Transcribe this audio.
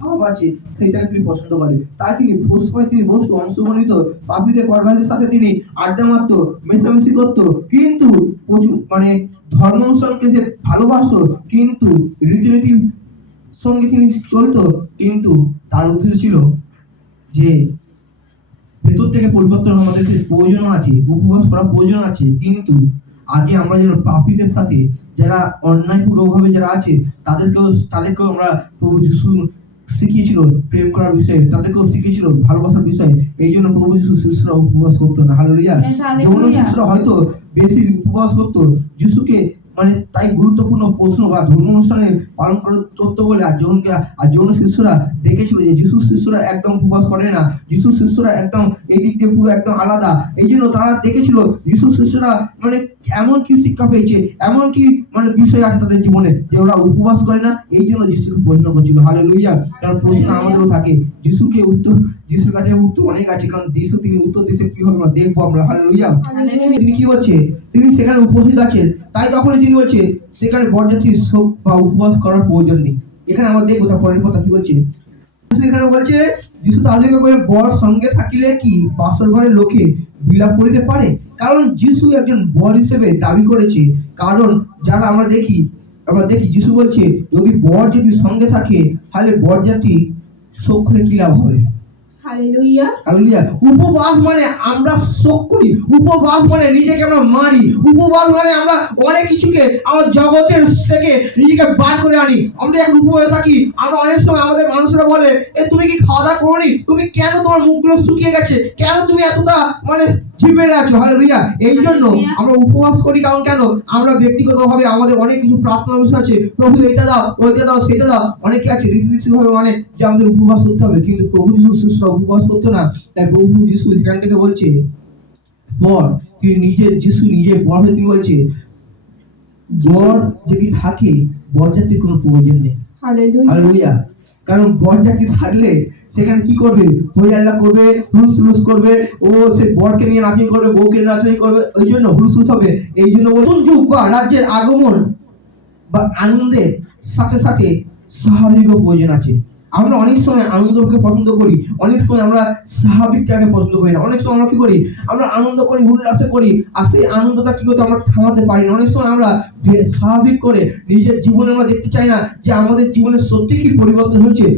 ভাব আছে সেটাকে তিনি পছন্দ করেন। তাই তিনি ভোজসভায় তিনি বসতো, অংশগ্রহণিত, পাপীদের কর্মকাণ্ডের সাথে তিনি আড্ডা মারতো, মেশামেশি করতো, কিন্তু প্রচুর ধর্ম অনুসরণকে যে ভালোবাসতো, কিন্তু রীতিনীতি সঙ্গে তিনি চলতো, কিন্তু তার উদ্দেশ্য ছিল যে ভেতর থেকে পরিবর্তন আমাদের প্রয়োজন আছে, উপবাস করা প্রয়োজন আছে, কিন্তু আগে আমরা যেন পাপীদের সাথে যারা অন্যায়পূর্ণভাবে যারা আছে তাদেরকেও আমরা প্রভু যিশু শিখিয়েছিল প্রেম করার বিষয়ে, তাদেরকেও শিখিয়েছিল ভালোবাসার বিষয়ে। এই জন্য প্রভু যিশু শিষ্যরা উপবাস করতো না। হালেলুয়া। যৌন শিষ্যরা হয়তো বেশি উপবাস করতো যিশুকে তাই গুরুত্বপূর্ণ প্রশ্ন বা ধর্ম অনুষ্ঠানে পালন করতে বলে, আর যৌন শিষ্যরা দেখেছিল যে যিশু শিষ্যরা একদম উপবাস করে না, যিশু শিষ্যরা একদম এই দিক দিয়ে পুরো একদম আলাদা। এই জন্য তারা দেখেছিল যিশু শিষ্যরা এমন কি শিক্ষা পেয়েছে, এমন কি বিষয় আছে তাদের জীবনে যে ওরা উপবাস করে না। এই জন্য যিশুকে প্রশ্ন করছিল। হালেলুয়া। কারণ প্রশ্ন আমাদেরও থাকে, যিশুর কাছে উত্তর অনেক আছে, কারণ যিশু তিনি উত্তর দিতে কি হবে আমরা দেখবো আমরা। হালেলুয়া। তিনি কি হচ্ছে, তিনি সেখানে উপস্থিত আছেন, তাই তখনই তিনি বলছে সেখানে বরযাত্রী শোক বা উপবাস করার প্রয়োজন নেই। এখানে আমরা দেখবো তার পরের কথা কি বলছে। সেখানে বলছে যিশু তাদেরকে বলে, বর সঙ্গে থাকিলে কি বাসর ঘরের লোকে বিলাপ করিতে পারে? কারণ যিশু একজন বর হিসেবে দাবি করেছে। কারণ যারা আমরা দেখি যিশু বলছে যদি বর যদি সঙ্গে থাকে তাহলে বরযাত্রী শোক করে কি লাভ হবে? হালেলুয়া। হালেলুয়া। উপবাস আমরা শোক করি, উপবাস নিজেকে আমরা মারি, উপবাস আমরা অনেক কিছুকে আমরা জগতের থেকে নিজেকে বার করে আনি। আমরা এক উপবাসে থাকি, আমরা অনেক সময় আমাদের মানুষরা বলে, তুমি কি খাওয়া দাওয়া করোনি? তুমি কেন তোমার মুখগুলো শুকিয়ে গেছে? কেন তুমি এতটা ঝিমেরে আছো? হালেলুয়া। এই জন্য আমরা উপবাস করি। কারণ কেন? আমরা ব্যক্তিগতভাবে আমাদের অনেক কিছু প্রার্থনা বিষয় আছে, প্রভু এইটা দাও, ওইটা দাও, সেটা দাও, অনেকে আছে রীতিভাবে যে আমাদের উপবাস করতে হবে, কিন্তু প্রভু যিশু শিষ্যরা উপবাস করতো না। তাই প্রভু যিশু এখান থেকে বলছে বর, যিশু নিজে বর হয়ে তিনি বলছে বর যদি থাকে বরযাত্রীর কোনো প্রয়োজন নেই। হালেলুয়া। কারণ বরযাত্রী থাকলে সেখানে কি করবে? হই আল্লাহ করবে, হুলুস করবে, ও সে বরকে নিয়ে নাচনি করবে, বউকে নাচনি করবে, ওই জন্য হুলুস হবে। এই জন্য নতুন যুগ বা রাজ্যের আগমন বা আনন্দের সাথে সাথে স্বাভাবিকও প্রয়োজন আছে। আমরা অনেক সময় আনন্দকে পছন্দ করি, অনেক সময় আমরা স্বাভাবিকটাকে পছন্দ করি না। অনেক সময় আমরা কি করি? আমরা আনন্দ করি, উল্লাসে করি, আর সেই আনন্দটা কি করতে আমরা থামাতে পারি না। অনেক সময় আমরা স্বাভাবিক করে নিজের জীবনে আমরা দেখতে চাই না যে আমাদের জীবনে সত্যি কি পরিবর্তন হচ্ছে।